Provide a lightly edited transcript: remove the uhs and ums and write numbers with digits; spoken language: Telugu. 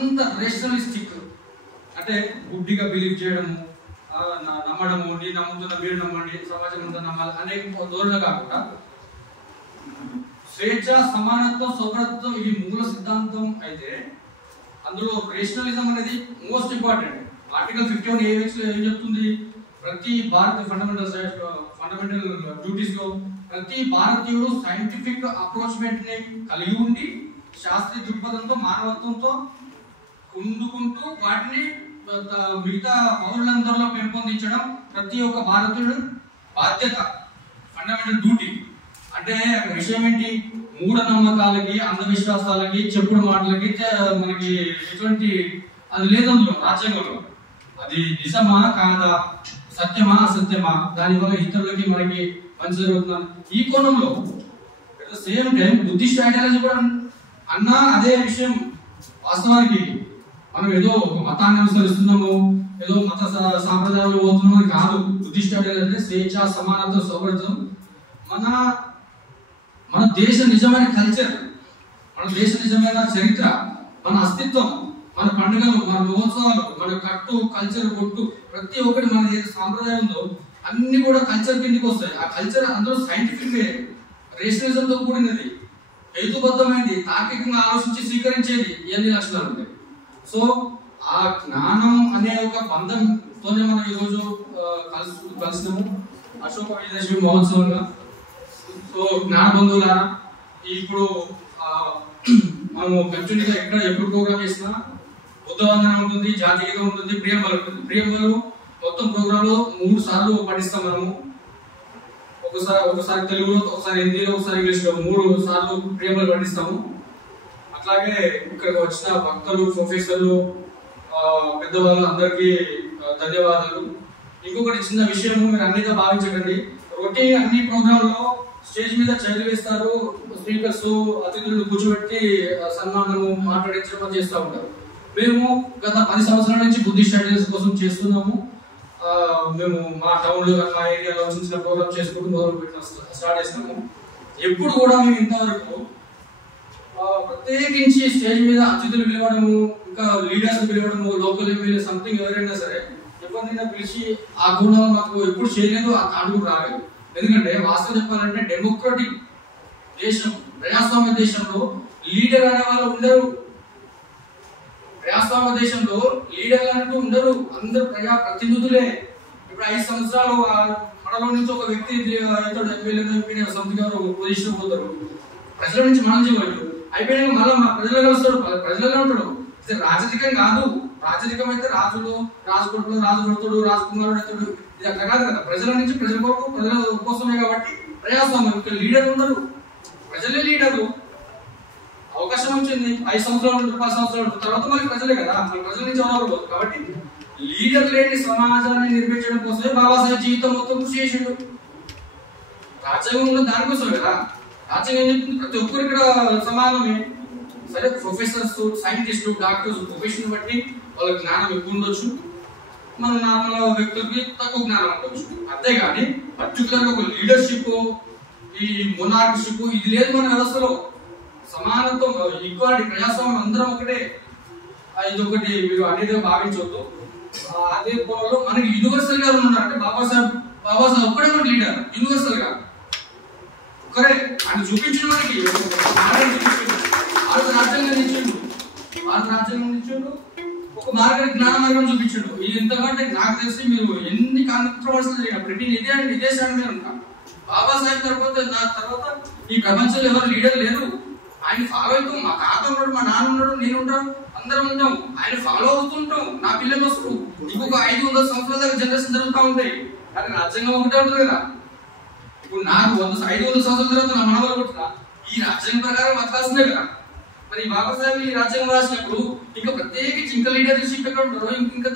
అంత రేషనలిస్టిక్, అంటే గుడ్డిగా బిలీవ్ చేయడము, నమ్మడము, నేను నమ్ముతున్నా మీరు నమ్మండి, సమాజం అంతా నమ్మాలి అనే ధోరణి కాకుండా స్వేచ్ఛ, సమానత్వం, సౌకర్యత్వం ఇవి మూల సిద్ధాంతం అయితే అందులో రేషనలిజం అనేది మోస్ట్ ఇంపార్టెంట్. ఆర్టికల్ 51 AX లో ఏం చెప్తుంది? ప్రతి భారత ఫండమెంటల్ డ్యూటీస్ లో ప్రతి భారతీయుడు సైంటిఫిక్ అప్రోచ్మెంట్ ని కలిగి ఉండి శాస్త్రీయ దృక్పథంతో మానవత్వంతో ఉండుకుంటూ వాటిని మిగతా పౌరులందరిలో పెంపొందించడం ప్రతి ఒక్క భారతీయుడు బాధ్యత, ఫండమెంటల్ డ్యూటీ. అంటే విషయం ఏంటి? మూఢనమ్మకాలకి, అంధవిశ్వాసాలకి, చెప్పుడు మాటలకి మనకి ఎటువంటి అది లేదు అందులో రాజ్యాంగంలో. అది నిజమా కాదా, సత్యమా అసత్యమా, దానివల్ల ఇతరులకి మనకి మంచి జరుగుతుందా, ఈ కోణంలో సేమ్ టైం బుద్ధిస్ట్ ఐడియాలజీ కూడా అన్నా అదే విషయం. వాస్తవానికి మనం ఏదో మతాన్ని అనుసరిస్తున్నాము, ఏదో మత సాంప్రదాయాలు పోతున్నామని కాదు. బుద్ధిస్ట్ ఐడియాలజీ అంటే స్వేచ్ఛ, సమానత్వం, సౌకర్యం, మన దేశ నిజమైన కల్చర్, మన దేశ నిజమైన చరిత్ర, మన అస్తిత్వం, మన పండుగలు, మన మహోత్సవాలు, మన కట్టు, కల్చర్, కొట్టు, ప్రతి ఒక్కటి మన ఏదో సాంప్రదాయం ఉందో అన్ని కూడా కల్చర్ కిందకి వస్తాయి. ఆ కల్చర్ అందరూ సైంటిఫిక్ రేషనలిజంతో కూడినది, హేతుబద్ధమైనది, తార్కికంగా ఆలోచించి స్వీకరించేది. ఇవన్నీ లక్షణాలు ఉంటాయి. సో ఆ జ్ఞానం అనే ఒక బంధంతోనే మనం ఈరోజు కలిసినాము అశోక విజయదశమి మహోత్సవంగా. సో జ్ఞాన బంధువులారా, ఇప్పుడు మనం కంటిన్యూగా ఎప్పుడు ప్రోగ్రామ్ చేసినా బుద్ధవందనం ఉంటుంది, జాతీయంగా ఉంటుంది, ప్రియంబలు ఉంటుంది. ప్రియంబలు మొత్తం ప్రోగ్రామ్ లో 3 సార్లు పఠిస్తాం మనము. ఒకసారి తెలుగులో, ఒకసారి హిందీలో, ఒకసారి ఇంగ్లీష్ లో 3 సార్లు ప్రియంబలు పఠిస్తాము. అట్లాగే ఇక్కడ వచ్చిన భక్తులు, ప్రొఫెసర్లు, పెద్దవాళ్ళు అందరికీ ధన్యవాదాలు. ఇంకొకటి చిన్న విషయం, మీరు అన్నిగా భావించకండి. రొటీన్ అన్ని ప్రోగ్రామ్ లో స్టేజ్ మీద చైర్లు వేస్తారు, స్పీకర్స్ అతిథులను కూర్చోబెట్టి సన్మానము, మాట్లాడించడం చేస్తూ ఉంటారు. మేము గత 10 సంవత్సరాల నుంచి బుద్ధిస్ట్ ఐడియాస్ కోసం చేస్తున్నాము. మేము మా టౌన్ లో, మా ఏరియాలో చిన్న చిన్న ప్రోగ్రామ్ చేసుకుంటూ స్టార్ట్ చేసినాము. ఎప్పుడు కూడా మేము ఇంతవరకు ప్రత్యేకించి స్టేజ్ మీద అతిథులు పిలవడము, ఇంకా లీడర్స్ పిలవడము, లోకల్ ఎమ్మెల్యే సంథింగ్ ఎవరైనా సరే ఎవరినైనా పిలిచి ఆ గుణం నాకు ఎప్పుడు చేయలేదు, ఆ అడుగు రాలేదు. ఎందుకంటే వాస్తవం చెప్పాలంటే డెమోక్రటిక్ దేశం, ప్రజాస్వామ్య దేశంలో లీడర్ అనే వాళ్ళు ఉండరు. ప్రజాస్వామ్య దేశంలో లీడర్లు అంటూ ఉండరు, అందరు ప్రజా ప్రతినిధులే. ఇప్పుడు 5 సంవత్సరాలు మనలో నుంచి ఒక వ్యక్తి ఎమ్మెల్యే సంథింగ్ పొజిషన్ పోతారు, ప్రజల నుంచి మనం చేయవచ్చు. అయిపోయినాక మళ్ళీ మన ప్రజలలో వస్తాడు, ప్రజలలో ఉంటాడు. రాజరికం కాదు. రాజరికం అయితే రాజులు, రాజుకొడుకులు, రాజు కొడుతుడు, రాజకుమారుడు అవుతాడు. ఇది అట్లా కాదు కదా. ప్రజల నుంచి ప్రజల కొరకు, ప్రజల కోసమే కాబట్టి ప్రజాస్వామ్యం. ఇక్కడ లీడర్ ఉండరు, ప్రజలే లీడరు. అవకాశం వచ్చింది 5 సంవత్సరాలు, 10 సంవత్సరాలు తర్వాత మళ్ళీ ప్రజలే కదా, మన ప్రజల నుంచి ఎవరు. కాబట్టి లీడర్ లేని సమాజాన్ని నిర్మించడం కోసమే బాబాసాహెబ్ జీవితం మొత్తం కృషి చేసిండు. రాజ్యాంగంలో దానికోసమే కదా. రాజ్యాంగం ఏం చెప్తుంది? ప్రతి ఒక్కరు ఇక్కడ సమానమే. సరే, ప్రొఫెసర్స్, సైంటిస్టులు, డాక్టర్స్ ప్రొఫెషన్ బట్టి వాళ్ళ జ్ఞానం ఎక్కువ ఉండొచ్చు, మన నార్మల్ వ్యక్తులకి తక్కువ జ్ఞానం ఉండొచ్చు. అంతేగాని పర్టికులర్ గా ఒక లీడర్షిప్, ఈ మొనార్కిషిప్ ఇది లేదు మన వ్యవస్థలో. సమానత్వం, ఈక్వాలిటీ, ప్రజాస్వామ్యం అందరం ఒకటే. ఇది ఒకటి మీరు అనేది భావించవద్దు. అదే కోణంలో మనకి యూనివర్సల్ గా ఉన్నారు. అంటే బాబాసాహెబ్ ఒక్కడే మన లీడర్, యూనివర్సల్ గా ఒకరే. అని చూపించిన మనకి రాజ్యాంగం ఇచ్చిండు, ఒక మార్గం, జ్ఞాన మార్గం చూపించాడు. ఇది ఎంతకంటే నాకు తెలిసి మీరు ఎన్ని కాంట్రవర్సీలు ప్రతి ఇదే సార్ మీద ఉంటా. బాబాసాహెబ్ తర్వాత ఈ ప్రపంచంలో ఎవరు లీడర్ లేరు. ఆయన ఫాలో అవుతాం. మా తాత ఉన్నాడు, మా నాన్న ఉన్నాడు, నేను ఉంటాం, అందరం ఉంటాం. ఆయన ఫాలో అవుతుంటాం. నా పిల్లలు వస్తారు. ఇంకొక 500 సంవత్సరాల దాకా జనరేషన్ జరుగుతూ ఉంటాయి. కానీ రాజ్యాంగం ఒకటే ఉంటుంది కదా. ఇప్పుడు నాకు 500 సంవత్సరాల తర్వాత నా మనవలు పుట్టిన ఈ రాజ్యాంగం ప్రకారం బతకాల్సిందే కదా. మరి బాబాసాహెబ్ ఈ రాజ్యాంగం రాసినప్పుడు ఇంకా ప్రత్యేకించి ఇంకా లీడర్షిప్ ఎక్కడ ఉంటారో ఇంకా